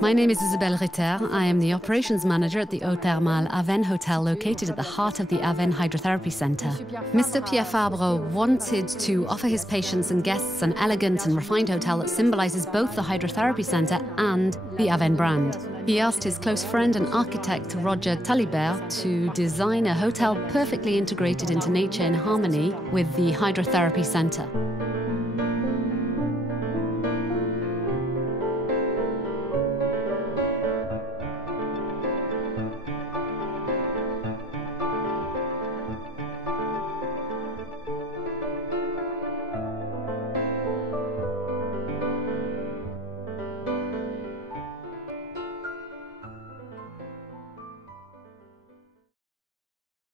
My name is Isabelle Ritter. I am the operations manager at the Eau Thermale Avesnes Hotel, located at the heart of the Avesnes Hydrotherapy Centre. Mr. Pierre Fabre wanted to offer his patients and guests an elegant and refined hotel that symbolises both the Hydrotherapy Centre and the Avesnes brand. He asked his close friend and architect Roger Talibert to design a hotel perfectly integrated into nature in harmony with the Hydrotherapy Centre.